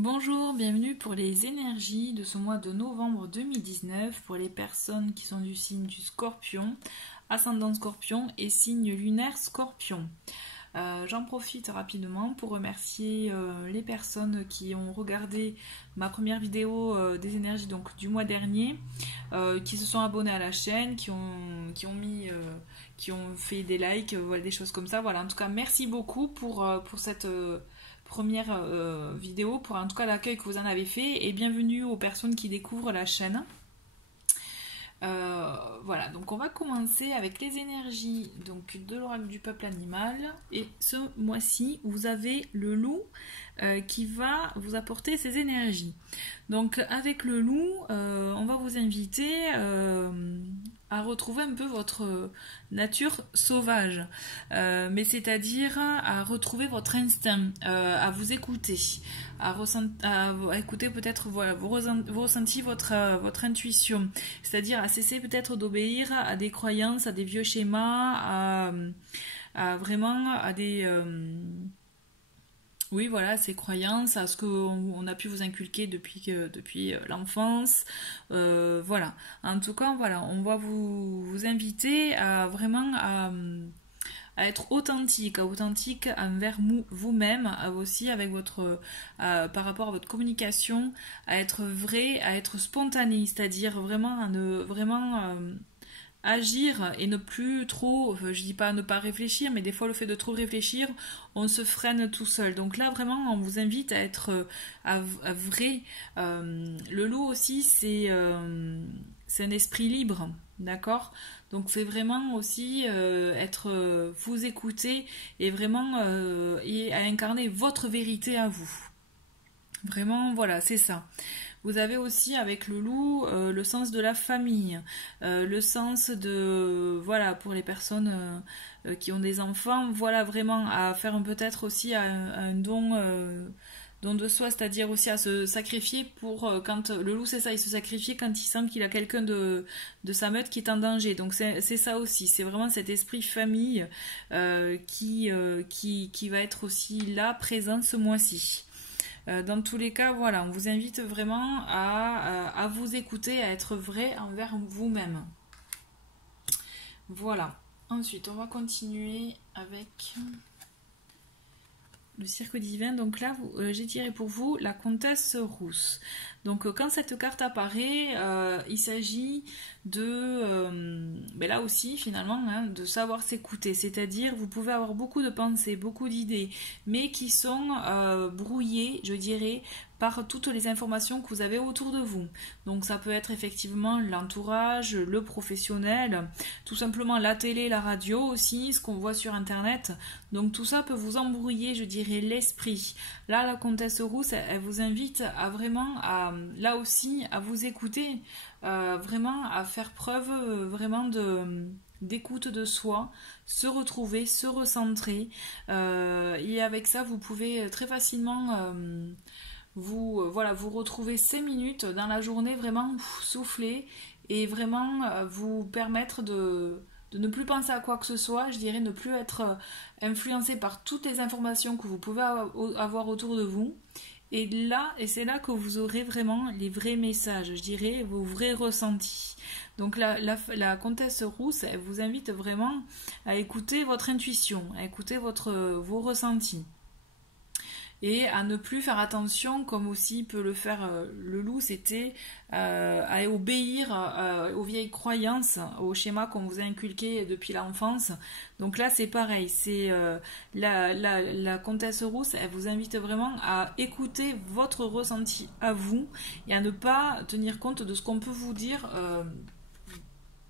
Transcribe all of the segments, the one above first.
Bonjour, bienvenue pour les énergies de ce mois de novembre 2019 pour les personnes qui sont du signe du Scorpion, ascendant Scorpion et signe lunaire Scorpion. J'en profite rapidement pour remercier les personnes qui ont regardé ma première vidéo des énergies donc du mois dernier, qui se sont abonnés à la chaîne, qui ont fait des likes, voilà, des choses comme ça. Voilà, en tout cas, merci beaucoup pour cette première vidéo, pour en tout cas l'accueil que vous en avez fait, et bienvenue aux personnes qui découvrent la chaîne. Voilà, donc on va commencer avec les énergies donc de l'oracle du peuple animal, et ce mois-ci vous avez le loup qui va vous apporter ces énergies. Donc avec le loup, on va vous inviter à retrouver un peu votre nature sauvage, mais c'est-à-dire à retrouver votre instinct, à vous écouter, à écouter peut-être voilà, vos ressentis, votre intuition, c'est-à-dire à cesser peut-être d'obéir à des croyances, à des vieux schémas, à vraiment à des... oui, voilà, ces croyances, à ce qu'on a pu vous inculquer depuis l'enfance. Voilà. En tout cas, voilà, on va vous inviter à vraiment à être authentique envers vous-même, aussi avec votre par rapport à votre communication, à être vrai, à être spontané, c'est-à-dire vraiment agir et ne plus trop, je dis pas ne pas réfléchir, mais des fois le fait de trop réfléchir, on se freine tout seul. Donc là vraiment on vous invite à être à vrai. Le loup aussi c'est un esprit libre, d'accord? Donc c'est vraiment aussi être vous écouter et vraiment et à incarner votre vérité à vous. Vraiment voilà, c'est ça. Vous avez aussi avec le loup le sens de la famille, le sens de, voilà, pour les personnes qui ont des enfants, voilà, vraiment à faire peut-être aussi un don de soi, c'est-à-dire aussi à se sacrifier pour, quand le loup c'est ça, il se sacrifie quand il sent qu'il a quelqu'un de sa meute qui est en danger. Donc c'est ça aussi, c'est vraiment cet esprit famille qui va être aussi là, présent ce mois-ci. Dans tous les cas, voilà, on vous invite vraiment à vous écouter, à être vrai envers vous-même. Voilà. Ensuite, on va continuer avec le cirque divin. Donc là, j'ai tiré pour vous la comtesse rousse. Donc quand cette carte apparaît, il s'agit de, là aussi finalement, hein, de savoir s'écouter. C'est-à-dire, vous pouvez avoir beaucoup de pensées, beaucoup d'idées, mais qui sont brouillées, je dirais, par toutes les informations que vous avez autour de vous. Donc ça peut être effectivement l'entourage, le professionnel, tout simplement la télé, la radio aussi, ce qu'on voit sur internet. Donc tout ça peut vous embrouiller, je dirais, l'esprit. Là, la comtesse rousse, elle vous invite à vraiment, là aussi, à vous écouter, vraiment à faire preuve vraiment d'écoute de soi, se retrouver, se recentrer. Et avec ça, vous pouvez très facilement... vous retrouver 5 minutes dans la journée, vraiment souffler et vraiment vous permettre de ne plus penser à quoi que ce soit, je dirais ne plus être influencé par toutes les informations que vous pouvez avoir autour de vous. Et c'est là que vous aurez vraiment les vrais messages, je dirais vos vrais ressentis. Donc la comtesse rousse, elle vous invite vraiment à écouter votre intuition, à écouter vos ressentis. Et à ne plus faire attention, comme aussi peut le faire le loup, c'était à obéir aux vieilles croyances, aux schémas qu'on vous a inculqués depuis l'enfance. Donc là, c'est pareil. C'est la comtesse rousse, elle vous invite vraiment à écouter votre ressenti à vous et à ne pas tenir compte de ce qu'on peut vous dire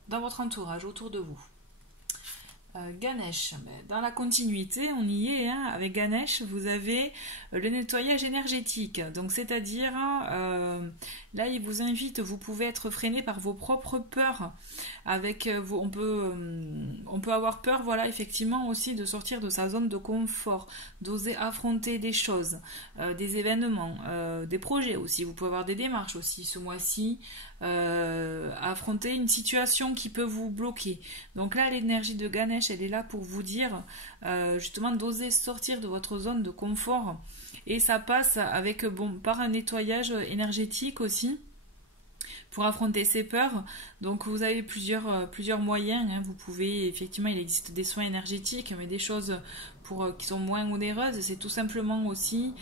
dans votre entourage, autour de vous. Ganesh, dans la continuité, on y est, hein. Avec Ganesh, vous avez le nettoyage énergétique, donc c'est-à-dire là il vous invite, vous pouvez être freiné par vos propres peurs, avec on peut avoir peur, voilà, effectivement aussi de sortir de sa zone de confort, d'oser affronter des choses, des événements, des projets aussi, vous pouvez avoir des démarches aussi ce mois-ci, affronter une situation qui peut vous bloquer. Donc là l'énergie de Ganesh, elle est là pour vous dire justement d'oser sortir de votre zone de confort et ça passe avec, bon, par un nettoyage énergétique aussi, pour affronter ces peurs. Donc vous avez plusieurs moyens, hein. Vous pouvez, effectivement, il existe des soins énergétiques, mais des choses qui sont moins onéreuses, c'est tout simplement aussi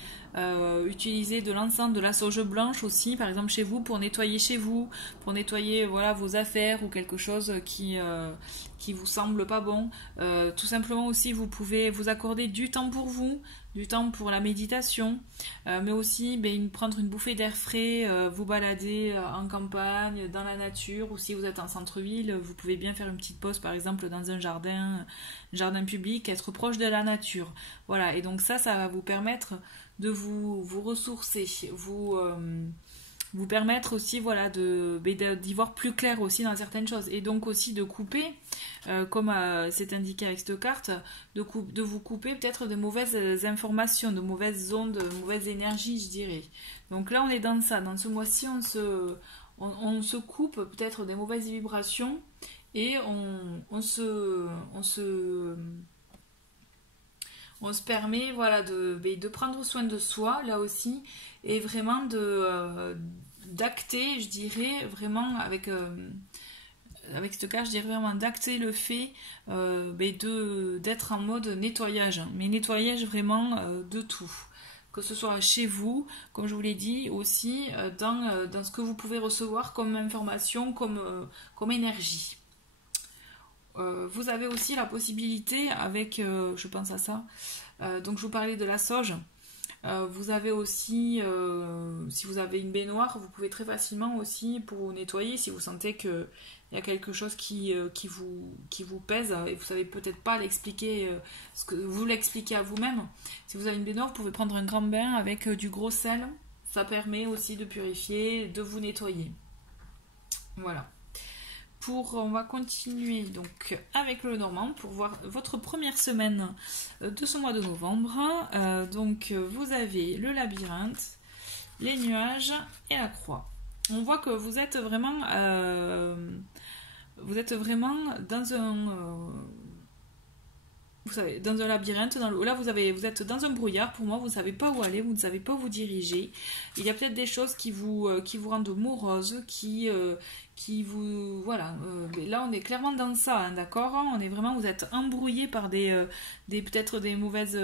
utiliser de l'encens, de la sauge blanche aussi, par exemple chez vous, pour nettoyer voilà, vos affaires ou quelque chose qui vous semble pas bon. Tout simplement aussi, vous pouvez vous accorder du temps pour vous, du temps pour la méditation, mais aussi prendre une bouffée d'air frais, vous balader en campagne, dans la nature, ou si vous êtes en centre-ville, vous pouvez bien faire une petite pause par exemple dans un jardin public, être proche de la nature. Voilà, et donc ça va vous permettre de vous ressourcer, vous permettre aussi voilà, d'y voir plus clair aussi dans certaines choses, et donc aussi de couper, comme c'est indiqué avec cette carte, de vous couper peut-être de mauvaises informations, de mauvaises ondes, de mauvaises énergies, je dirais. Donc là on est dans ça, dans ce mois-ci on se coupe peut-être des mauvaises vibrations, et on se permet voilà, de prendre soin de soi là aussi, et vraiment d'acter, je dirais, vraiment avec cette carte, je dirais vraiment d'acter le fait d'être en mode nettoyage, mais nettoyage vraiment de tout. Que ce soit chez vous, comme je vous l'ai dit, aussi dans ce que vous pouvez recevoir comme information, comme énergie. Vous avez aussi la possibilité avec, je pense à ça, donc je vous parlais de la sauge, vous avez aussi, si vous avez une baignoire, vous pouvez très facilement aussi, pour vous nettoyer, si vous sentez qu'il y a quelque chose qui vous pèse, et vous savez peut-être pas l'expliquer, ce que vous l'expliquez à vous-même. Si vous avez une baignoire, vous pouvez prendre un grand bain avec du gros sel, ça permet aussi de purifier, de vous nettoyer. Voilà. On va continuer donc avec le Normand pour voir votre première semaine de ce mois de novembre. Donc vous avez le labyrinthe, les nuages et la croix. On voit que vous êtes vraiment dans un labyrinthe, là vous êtes dans un brouillard, pour moi vous ne savez pas où aller, vous ne savez pas où vous diriger. Il y a peut-être des choses qui vous rendent morose, qui vous... Voilà, là on est clairement dans ça, hein, d'accord, vous êtes embrouillé par peut-être des mauvaises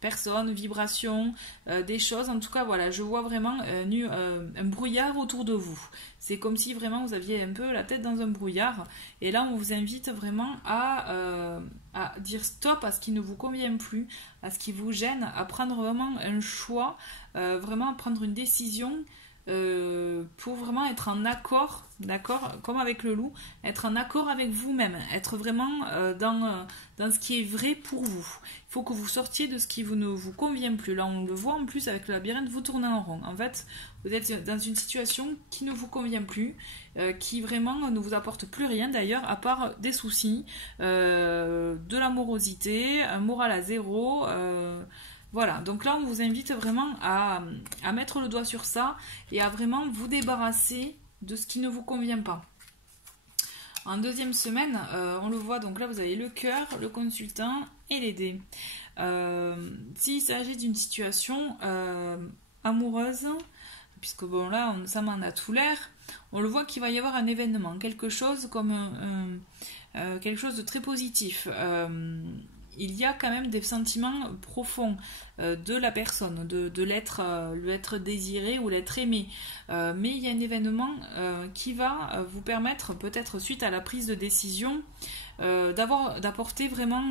personnes, vibrations, des choses, en tout cas voilà, je vois vraiment un brouillard autour de vous. C'est comme si vraiment vous aviez un peu la tête dans un brouillard, et là on vous invite vraiment à dire stop à ce qui ne vous convient plus, à ce qui vous gêne, à prendre vraiment un choix, vraiment à prendre une décision, pour vraiment être en accord, d'accord, comme avec le loup, être en accord avec vous-même, être vraiment dans ce qui est vrai pour vous. Il faut que vous sortiez de ce qui ne vous convient plus. Là, on le voit en plus avec le labyrinthe, vous tournez en rond. En fait, vous êtes dans une situation qui ne vous convient plus, qui vraiment ne vous apporte plus rien d'ailleurs, à part des soucis, de la morosité, un moral à zéro. Voilà, donc là on vous invite vraiment à mettre le doigt sur ça et à vraiment vous débarrasser de ce qui ne vous convient pas. En deuxième semaine, on le voit, donc là vous avez le cœur, le consultant et les dés. S'il s'agit d'une situation amoureuse, puisque bon là ça m'en a tout l'air, on le voit qu'il va y avoir un événement, quelque chose comme quelque chose de très positif. Il y a quand même des sentiments profonds de la personne, de l'être désiré ou l'être aimé. Mais il y a un événement qui va vous permettre, peut-être suite à la prise de décision, d'apporter vraiment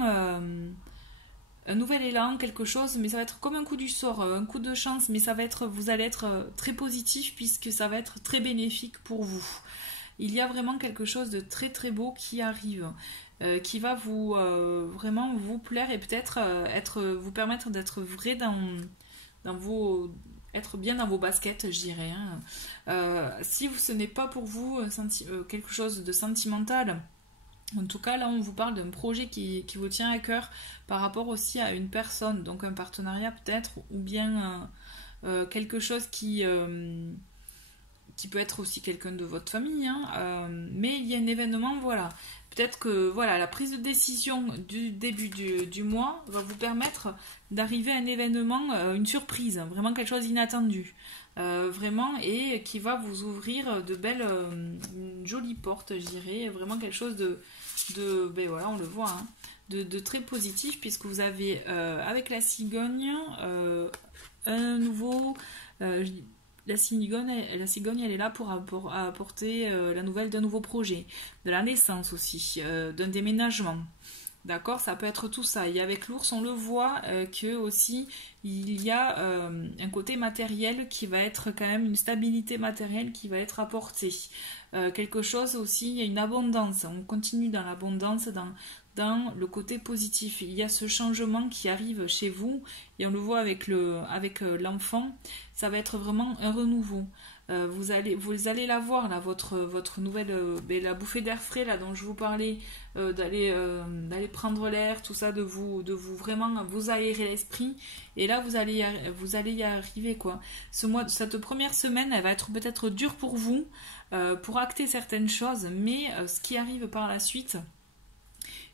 un nouvel élan, quelque chose, mais ça va être comme un coup du sort, un coup de chance, mais vous allez être très positif puisque ça va être très bénéfique pour vous. Il y a vraiment quelque chose de très très beau qui arrive. Qui va vraiment vous plaire et peut-être vous permettre d'être vrai être bien dans vos baskets, je dirais. Si ce n'est pas pour vous quelque chose de sentimental, en tout cas là on vous parle d'un projet qui vous tient à cœur par rapport aussi à une personne, donc un partenariat peut-être, ou bien quelque chose qui qui peut être aussi quelqu'un de votre famille, hein, mais il y a un événement, voilà. Peut-être que voilà, la prise de décision du début du mois va vous permettre d'arriver à un événement, une surprise, vraiment quelque chose d'inattendu. Vraiment, et qui va vous ouvrir de belles, une jolie porte, je dirais, vraiment quelque chose ben voilà, on le voit, hein, de très positif, puisque vous avez, avec la cigogne, un nouveau... la cigogne, elle est là pour apporter la nouvelle d'un nouveau projet, de la naissance aussi, d'un déménagement. D'accord, ça peut être tout ça. Et avec l'ours, on le voit que aussi il y a un côté matériel qui va être quand même une stabilité matérielle qui va être apportée. Quelque chose aussi, il y a une abondance. On continue dans l'abondance, dans le côté positif. Il y a ce changement qui arrive chez vous et on le voit avec l'enfant. Ça va être vraiment un renouveau. Vous allez la voir là, votre nouvelle, la bouffée d'air frais là dont je vous parlais, d'aller prendre l'air, tout ça, de vous vraiment vous aérer l'esprit. Et là vous allez y arriver quoi. Cette première semaine, elle va être peut-être dure pour vous, pour acter certaines choses, mais ce qui arrive par la suite,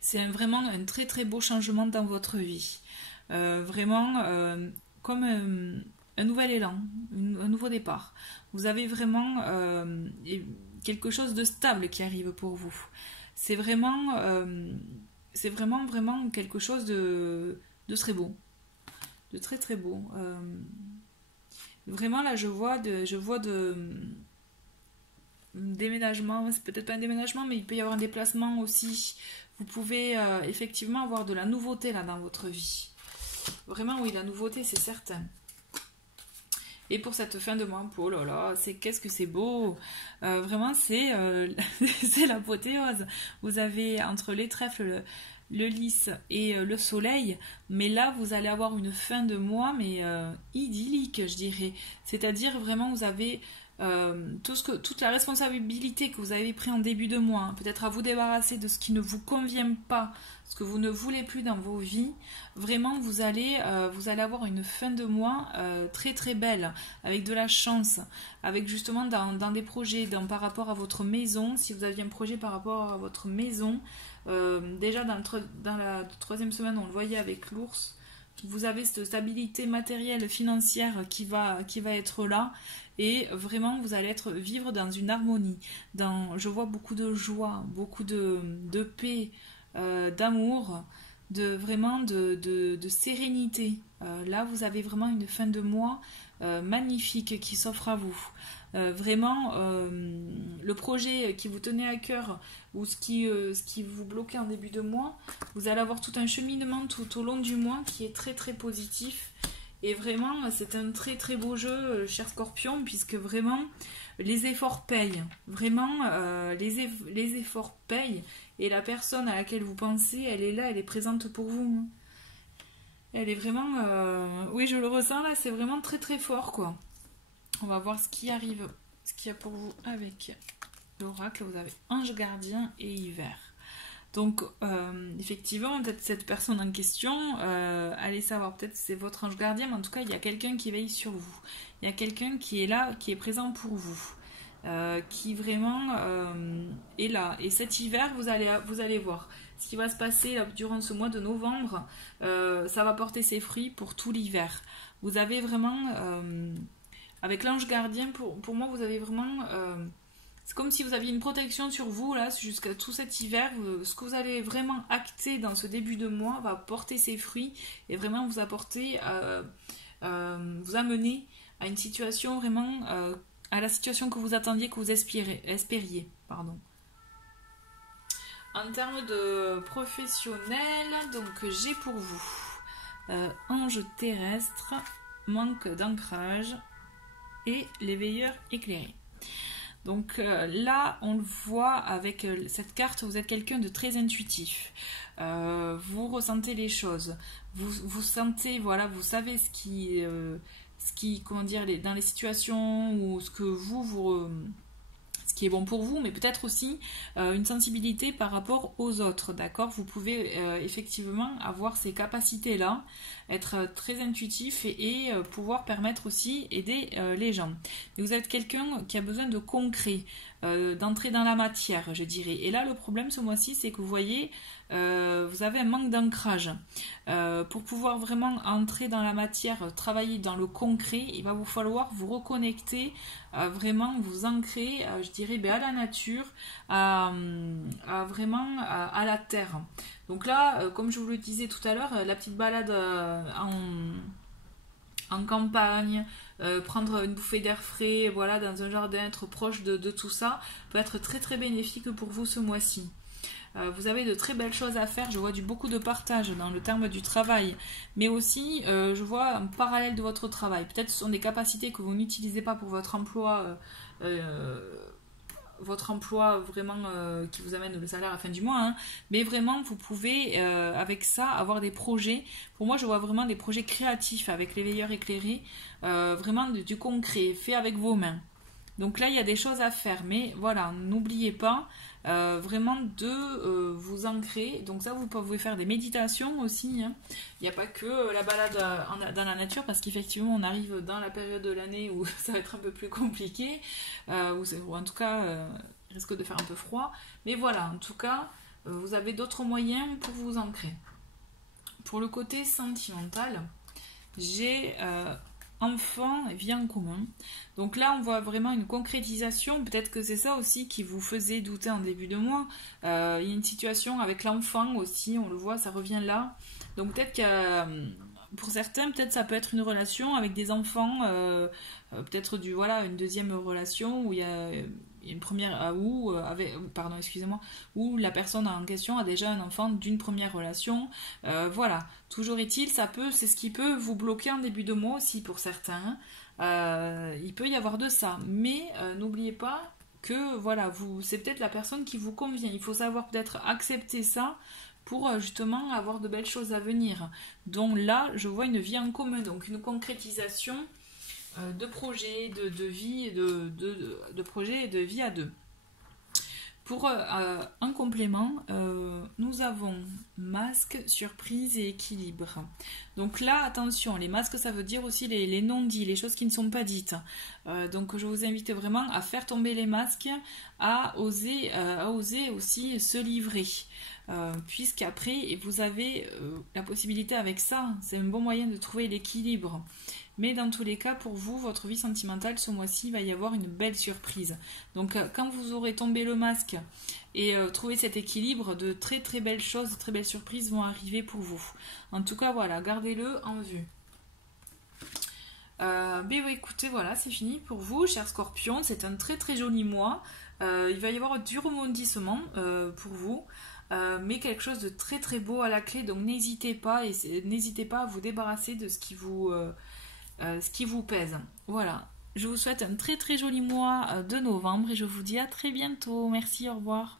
c'est vraiment un très très beau changement dans votre vie. Vraiment comme un nouvel élan, un nouveau départ. Vous avez vraiment quelque chose de stable qui arrive pour vous. C'est vraiment vraiment quelque chose de très beau, de très très beau. Vraiment là, je vois déménagement. C'est peut-être pas un déménagement, mais il peut y avoir un déplacement aussi. Vous pouvez effectivement avoir de la nouveauté là dans votre vie. Vraiment oui, la nouveauté, c'est certain. Et pour cette fin de mois, oh là là, qu'est-ce que c'est beau, vraiment c'est c'est l'apothéose. Vous avez entre les trèfles, le lys et le soleil, mais là vous allez avoir une fin de mois mais idyllique, je dirais. C'est-à-dire vraiment vous avez toute la responsabilité que vous avez pris en début de mois, hein, peut-être à vous débarrasser de ce qui ne vous convient pas, ce que vous ne voulez plus dans vos vies. Vraiment vous allez avoir une fin de mois très très belle, avec de la chance, avec justement dans des projets, par rapport à votre maison. Si vous aviez un projet par rapport à votre maison, déjà dans la troisième semaine, on le voyait avec l'ours, vous avez cette stabilité matérielle, financière qui va être là. Et vraiment, vous allez vivre dans une harmonie. Je vois beaucoup de joie, beaucoup de paix, d'amour, vraiment de sérénité. Là, vous avez vraiment une fin de mois magnifique qui s'offre à vous. Vraiment, le projet qui vous tenait à cœur ou ce qui vous bloquait en début de mois, vous allez avoir tout un cheminement tout au long du mois qui est très très positif. Et vraiment, c'est un très très beau jeu, cher Scorpion, puisque vraiment, les efforts payent. Vraiment, les efforts payent. Et la personne à laquelle vous pensez, elle est là, elle est présente pour vous. Elle est vraiment... oui, je le ressens là, c'est vraiment très très fort, quoi. On va voir ce qui arrive, ce qu'il y a pour vous avec l'oracle. Vous avez Ange Gardien et Hiver. Donc, effectivement, peut-être cette personne en question, allez savoir, peut-être c'est votre ange gardien, mais en tout cas, il y a quelqu'un qui veille sur vous. Il y a quelqu'un qui est là, qui est présent pour vous, qui vraiment est là. Et cet hiver, vous allez voir ce qui va se passer là, durant ce mois de novembre. Ça va porter ses fruits pour tout l'hiver. Vous avez vraiment, avec l'ange gardien, pour moi, vous avez vraiment... c'est comme si vous aviez une protection sur vous là jusqu'à tout cet hiver. Ce que vous avez vraiment acté dans ce début de mois va porter ses fruits et vraiment vous apporter, vous amener à une situation vraiment, à la situation que vous attendiez, que vous espériez. Pardon. En termes de professionnel, donc j'ai pour vous ange terrestre, manque d'ancrage et les veilleurs éclairés. Donc là, on le voit avec cette carte, vous êtes quelqu'un de très intuitif. Vous ressentez les choses. Vous sentez, voilà, vous savez ce qui comment dire, dans les situations ou ce qui est bon pour vous, mais peut-être aussi une sensibilité par rapport aux autres, d'accord? Vous pouvez effectivement avoir ces capacités-là, être très intuitif et pouvoir permettre aussi aider les gens. Mais vous êtes quelqu'un qui a besoin de concret, d'entrer dans la matière, je dirais. Et là, le problème ce mois-ci, c'est que vous voyez, vous avez un manque d'ancrage. Pour pouvoir vraiment entrer dans la matière, travailler dans le concret, il va vous falloir vous reconnecter, vraiment vous ancrer, je dirais, à la nature, vraiment à la terre. Donc là, comme je vous le disais tout à l'heure, la petite balade en campagne, prendre une bouffée d'air frais, voilà, dans un jardin, être proche de tout ça, peut être très très bénéfique pour vous ce mois-ci. Vous avez de très belles choses à faire, je vois beaucoup de partage dans le terme du travail, mais aussi je vois un parallèle de votre travail. Peut-être ce sont des capacités que vous n'utilisez pas pour votre emploi vraiment qui vous amène le salaire à la fin du mois, hein, mais vraiment vous pouvez avec ça avoir des projets. Pour moi je vois vraiment des projets créatifs avec les veilleurs éclairés, vraiment du concret, fait avec vos mains. Donc là il y a des choses à faire, mais voilà, n'oubliez pas vraiment de vous ancrer. Donc ça vous pouvez faire des méditations aussi, hein. Il n'y a pas que la balade dans la nature, parce qu'effectivement on arrive dans la période de l'année où ça va être un peu plus compliqué, ou en tout cas il risque de faire un peu froid, mais voilà, en tout cas vous avez d'autres moyens pour vous ancrer. Pour le côté sentimental, j'ai enfant, vie en commun. Donc là, on voit vraiment une concrétisation. Peut-être que c'est ça aussi qui vous faisait douter en début de mois. Il y a une situation avec l'enfant aussi, on le voit, ça revient là. Donc peut-être que pour certains, peut-être ça peut être une relation avec des enfants, peut-être une deuxième relation où il y a une première où la personne en question a déjà un enfant d'une première relation. Voilà. Toujours est-il, c'est ce qui peut vous bloquer en début de mois aussi pour certains. Il peut y avoir de ça, mais n'oubliez pas que voilà, c'est peut-être la personne qui vous convient. Il faut savoir peut-être accepter ça pour justement avoir de belles choses à venir. Donc là, je vois une vie en commun, donc une concrétisation de projets, de vie, de projets et de vie à deux. Pour un complément, nous avons masque, surprise et équilibre. Donc là, attention, les masques, ça veut dire aussi les non-dits, les choses qui ne sont pas dites. Donc je vous invite vraiment à faire tomber les masques, à oser aussi se livrer. Puisqu'après, vous avez la possibilité avec ça, c'est un bon moyen de trouver l'équilibre. Mais dans tous les cas, pour vous, votre vie sentimentale, ce mois-ci, il va y avoir une belle surprise. Donc quand vous aurez tombé le masque et trouvé cet équilibre, de très très belles choses, de très belles surprises vont arriver pour vous. En tout cas, voilà, gardez-le en vue. Écoutez, voilà, c'est fini pour vous, chers scorpions. C'est un très très joli mois. Il va y avoir du rebondissement pour vous. Mais quelque chose de très très beau à la clé. Donc n'hésitez pas à vous débarrasser de ce qui vous pèse. Voilà, je vous souhaite un très très joli mois de novembre et je vous dis à très bientôt. Merci, au revoir.